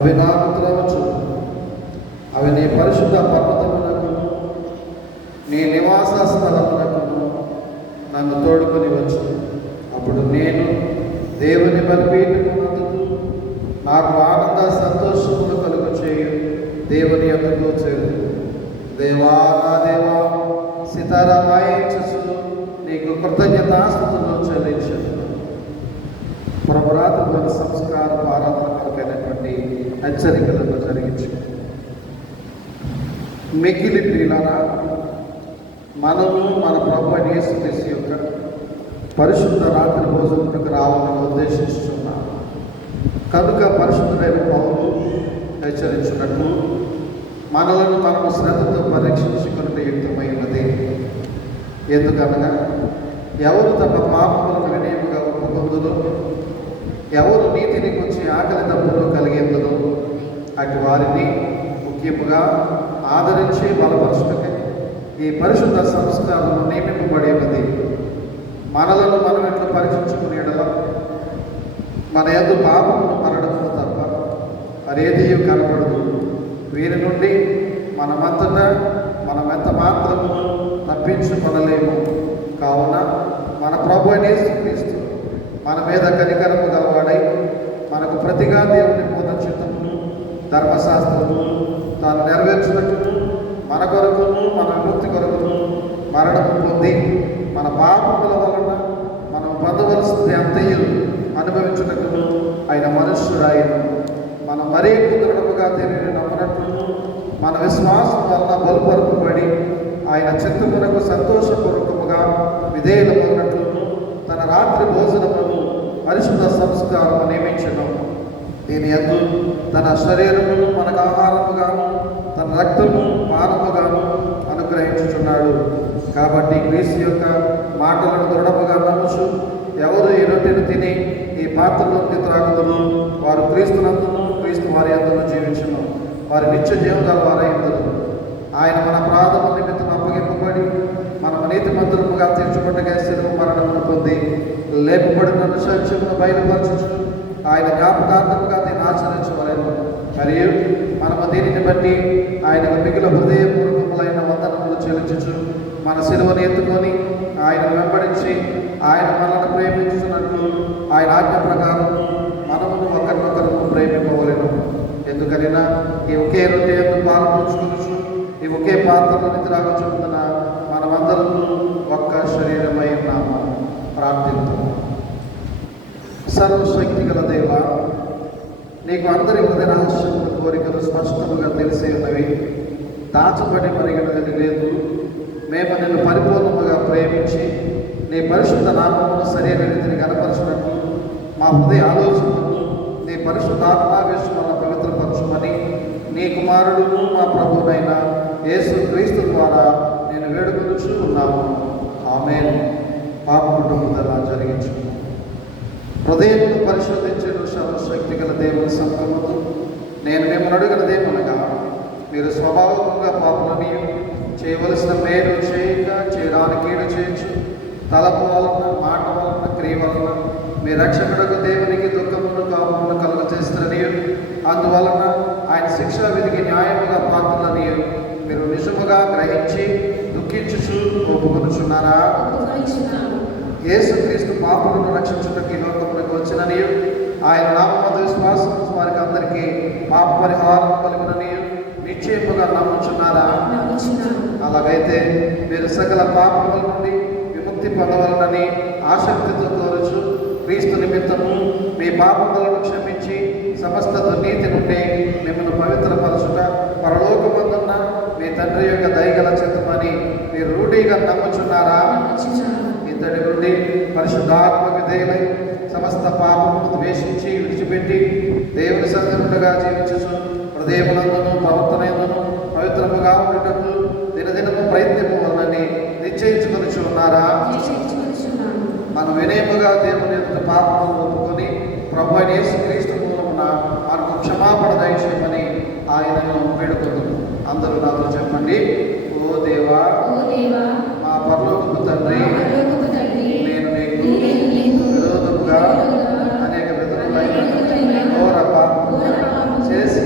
అవి నాకు త్రవచ్చు అవి నీ పరిశుద్ధ పర్వతమునకు నీ నివాస స్థలమునకు నన్ను తోడుకొని వచ్చు అప్పుడు నేను దేవుని బలిపీఠమునందుకు నాకు ఆనంద సంతోషములు కలుగు చేయు దేవుని ఎందుకు చేరు. దేవా నా దేవా సీతారామాయించు నీకు కృతజ్ఞతాస్థుతులు చెల్లించను. ప్రభురాత్రి సంస్కారం ఆరాధన రకమైనటువంటి హెచ్చరికలను జరిగించు మిగిలి ప్రియులారా మనము మన ప్రభు అయిన యేసుక్రీస్తు యొక్క పరిశుద్ధ రాత్రి భోజనకు రావాలని ఉద్దేశిస్తున్నాం కనుక పరిశుద్ధుడైన పౌరులు హెచ్చరించినట్టు మనలను మనము శ్రద్ధతో పరీక్షించుకున్నట్టు యుక్తమైనది. ఎందుకనగా ఎవరు తమ పాపములకు వినయముగా ఒప్పుకొందులో ఎవరు నీతిని గురించి ఆకలి తప్పులు కలిగేందులో అటు వారిని ముఖ్యముగా ఆదరించి బలపరచుటకే ఈ పరిశుద్ధ సంస్కారం నియమింపబడేది మనలను మనం ఎట్లు పరీక్షించుకునేడలా మన ఎందు పాపమును మరణము తప్ప మరేది కనపడదు. వీరి నుండి మనమంతటా మనమెంత మాత్రము తప్పించుకొనలేము. కావున మన ప్రభు అయిన మన మీద కనికరము గలవాడై మనకు ప్రతిగా దేవుని పొంద ధర్మశాస్త్రము తాను నెరవేర్చినట్టు మన కొరకును మన విముక్తి కొరకును మరణము పొంది మన పాపముల వలన మనం పొందవలసింది అంతయు అనుభవించుటకును ఆయన మనుష్యుడాయను మనం మరీ కుదరడముగా తెలియని నమ్మనట్లు మన విశ్వాసం వలన బలుపరుపుబడి ఆయన చిత్తమునకు సంతోషపూర్వకముగా విధేయులమన్నట్లును తన రాత్రి భోజనం పరిశుద్ధ సంస్కారము నియమించను దీని ఎందు తన శరీరమును మనకు ఆహారముగాను తన రక్తము పానముగాను అనుగ్రహించుచున్నాడు. కాబట్టి క్రీస్తు యొక్క మాటలను దృఢముగా నమ్ముచు ఎవరు ఈ రొట్టెను తిని ఈ పాత్రలోకి త్రాగుతును వారు క్రీస్తునందును క్రీస్తు వారి అందును జీవించును. వారి నిత్య జీవనాల వారై ఉందరు ఆయన మన ప్రాధమ నిమిత్తం అప్పగింపబడి మనం నీతి మంత్రముగా తీర్చుకుంటగా శిలువ మరణమును పొంది లేపబడిన సత్యమును బయలుపరచు ఆయన జ్ఞాపకార్థముగా నేను ఆచరించవలేను. మరియు మనము దీనిని బట్టి ఆయనకు మిగిలిన హృదయపూర్వకములైన వందనములు చెల్లించు మన శిలువను ఎత్తుకొని ఆయన వెంబడించి ఆయన మనల్ని ప్రేమించుతున్నట్లు ఆయన ఆజ్ఞ ప్రకారం మనమును ఒకరినొకరు ప్రేమింపవలేను. ఎందుకనైనా ఈ ఒకే రొట్టె ఎందుకు పాలు ఈ ఒకే పాత్రలో త్రాగుచున్నందున మనమందరము ఒక్క శరీరమై ఉన్నాము. ప్రార్థిద్దాం సర్వశక్తి గల దేవ నీకు అందరి హృదయ రహస్యముల కోరికలు స్పష్టముగా తెలిసే ఉన్నవి దాచబడి మరిగినది లేదు. మేము నిన్ను పరిపూర్ణముగా ప్రేమించి నీ పరిశుద్ధ నామమును సరైన రీతిని కనపరచినట్లు మా హృదయ ఆలోచనలు నీ పరిశుద్ధాత్మావేశం వల్ల పవిత్రపరచుమని నీ కుమారుడును మా ప్రభువునైన యేసు క్రీస్తు ద్వారా నేను వేడుకొనుచు ఉన్నాము. ఆమె పాప కుటుంబం జరిగించు హృదయంలో పరిశోధించడం సర్వశక్తి గల దేవుని సంకమును నేను మిమ్మల్ని అడిగిన దేమనగా మీరు స్వభావంగా పాపలని చేయవలసిన మేలు చేయక చేయడానికి కీడు చేయొచ్చు. తలపు వలన మాట వలన క్రియ వలన మీ రక్షకుడకు దేవునికి దుఃఖమును కాపమును కలుగ చేస్తారని అందువలన ఆయన శిక్షా విధికి న్యాయముగా పాత్రలని మీరు నిజముగా గ్రహించి దుఃఖించుచు ఒప్పుకొనుచున్నారా? యేసుక్రీస్తు పాపులను రక్షించుటకు ఈ లోకములకు వచ్చినని. ఆయన నామమందు విశ్వాసం వారికి అందరికీ పాప పరిహారం కలుగునని నిశ్చయముగా నమ్ముచున్నారా? అలాగైతే మీరు సకల పాపముల నుండి విముక్తి పొందవలనని ఆసక్తితో కోరుచు క్రీస్తు నిమిత్తము మీ పాపములను క్షమించి సమస్త దుర్నీతి నుండి మిమ్మల్ని పవిత్రపరచుట పరలోకమందున్న మీ తండ్రి యొక్క దయగల చిత్తమని మీరు రూఢీగా నమ్ముచున్నారా? ఇతడి నుండి పరిశుద్ధాత్మ విధేయులై సమస్త పాపమును ద్వేషించి విడిచిపెట్టి దేవుని సంగతులుగా జీవించు హృదయమునందును ప్రవర్తనందును పవిత్రముగా ఉండటకు దినదినము ప్రయత్నము వలనని నిశ్చయించుకొని ఉన్నారా? మనం వినయముగా దేవుని యొక్క పాపములను ఒప్పుకొని ప్రభు అయిన యేసు క్రీస్తు మూలమున మనకు క్షమాపణ దయచేయమని ఆయనను వేడుకుంటుంది అందరూ నాతో చెప్పండి ఓ దేవా మా పరలోకపు తండ్రి నీకు విరోధముగా అనేక విధములైన ఘోర పాపము చేసి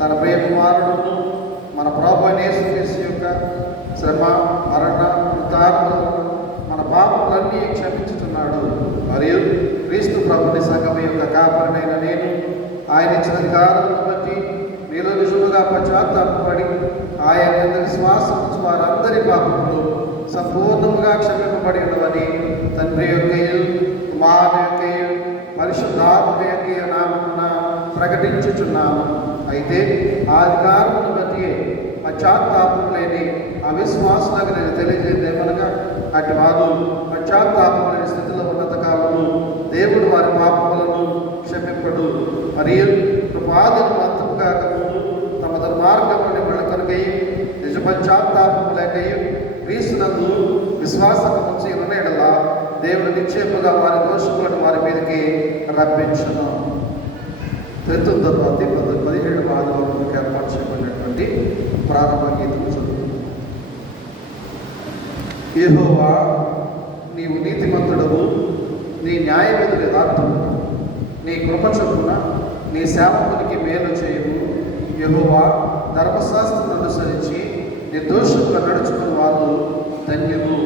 తన ప్రియ కుమారుడును మన ప్రభు అయిన యేసుక్రీస్తు యొక్క శ్రమ మరణ వృతార్థులను మన పాపములన్నీ క్షమించుతున్నాడు మరియు క్రీస్తు ప్రభుని సంఘం నేను ఆయన ఇచ్చిన అధికారములను బట్టి మీలో నిజముగా పశ్చాత్తాపడి ఆయన యందు విశ్వాసం వారందరి పాపములు సంపూర్ణముగా క్షమింపబడి ఉండవని తండ్రి యొక్క కుమారు యొక్క పరిశుద్ధాత్మ యొక్క నామమున ప్రకటించుచున్నాను. అయితే ఆ అధికారమును బట్టి పశ్చాత్తాపం లేని అవిశ్వాసులకు నేను తెలియజేదేమనగా అటు వారు పశ్చాత్తాపం లేని స్థితిలో ఉన్నంత కాలము దేవుడు వారి పాపం మరియు కృపాదిని అంతం కాక తమ దుర్మార్గముని వెళ్ళకొనకై నిజ లేకయు క్రీస్తునందు విశ్వాసం ఉంచి ఎడల దేవుడు నిక్షేపగా వారి దోషములను వారి మీదకి రప్పించను. తెత్తుల తర్వాత పది పదిహేడు ఆదివారం ఏర్పాటు చేయబడినటువంటి ప్రారంభ గీతం చదువు ఏహోవా నీవు నీతిమంతుడవు నీ న్యాయవిధులు యథార్థము నీ కృప చొప్పున నీ సేవకునికి మేలు చేయము యహోవా ధర్మశాస్త్రం అనుసరించి నిర్దోషంగా నడుచుకున్న వారు ధన్యులు.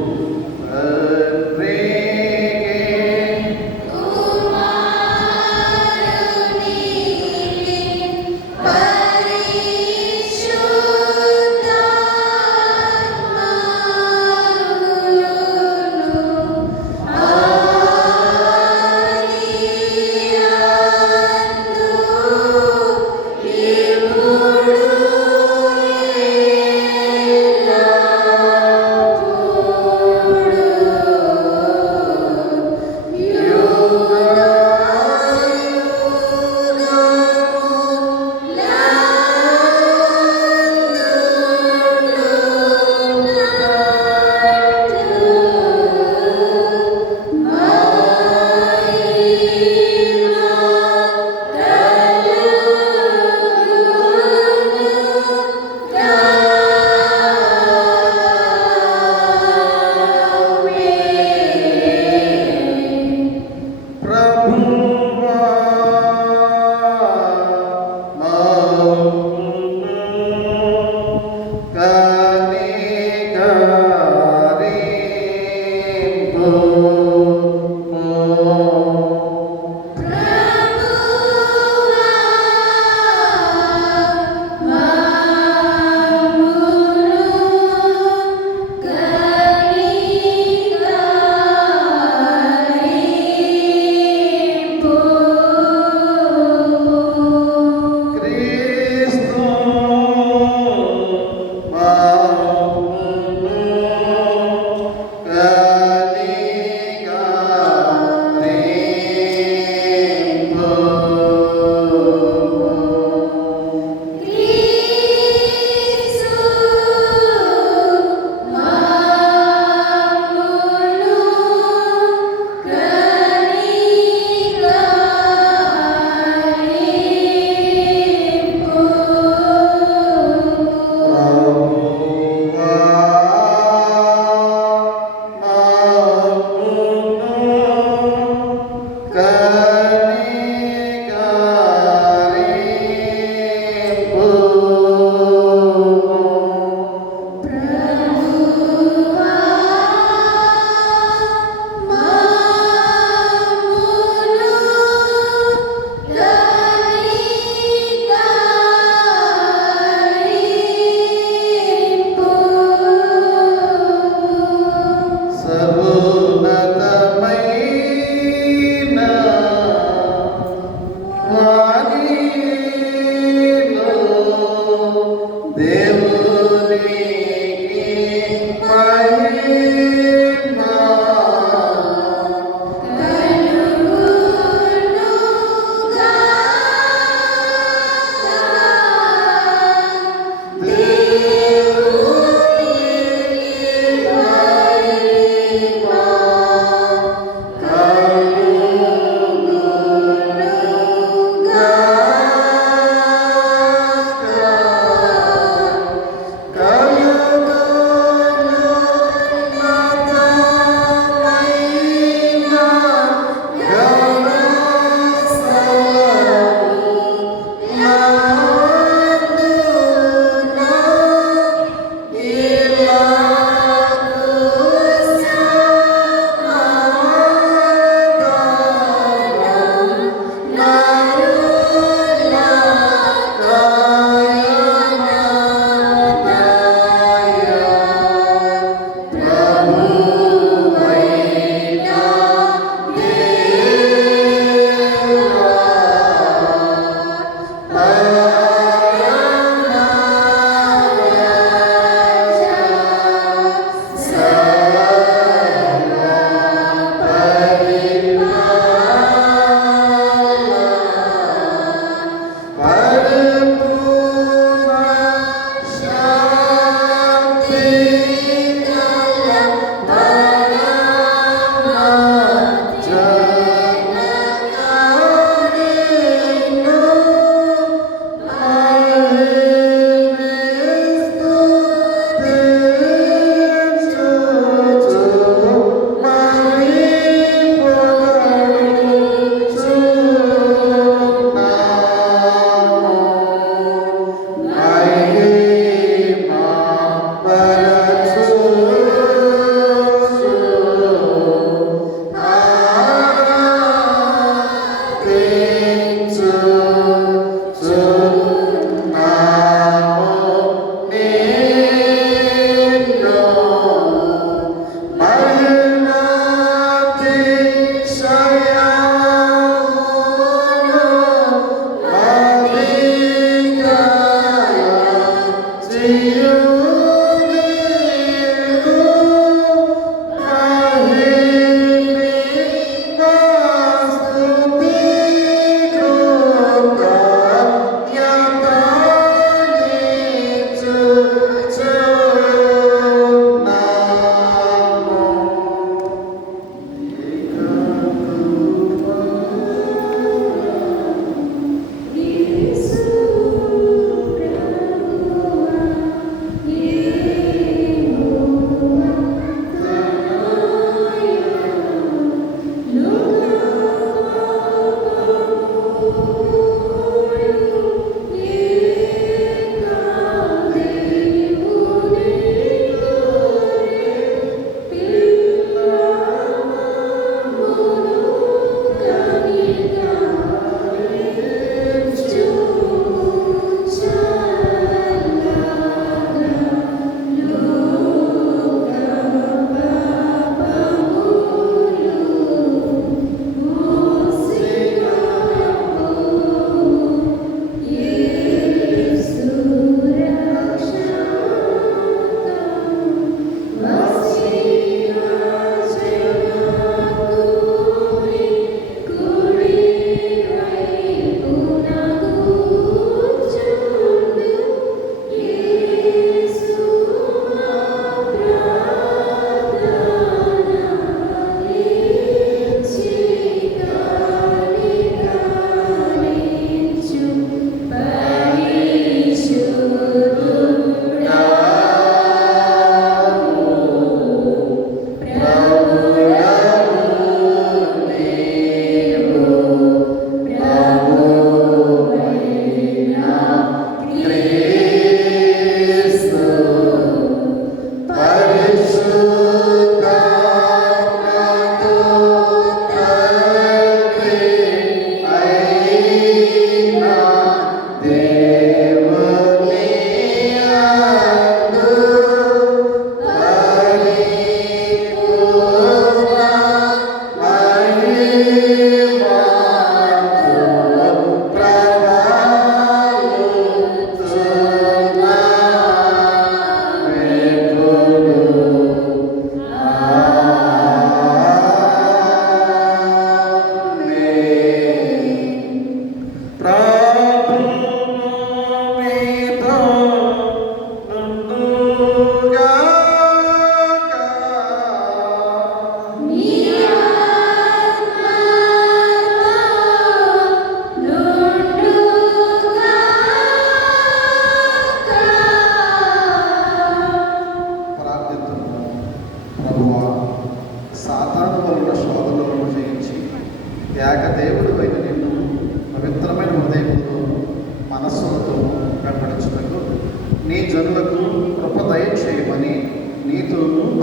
Devuni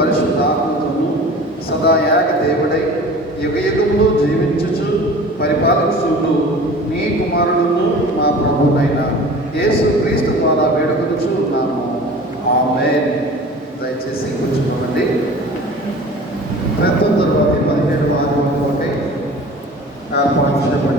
పరిశుద్ధాత్మతను సదా యాగ దేవుడై యుగయుగములు జీవించుచు పరిపాలించుడు నీ కుమారుడును మా ప్రభునైన యేసు క్రీస్తు ద్వారా వేడుకొనుచు ఉన్నాము. ఆమె దయచేసి కూర్చుకోండి. తర్వాత పదిహేడు ఆరు ఒకటి. ఏర్పాటు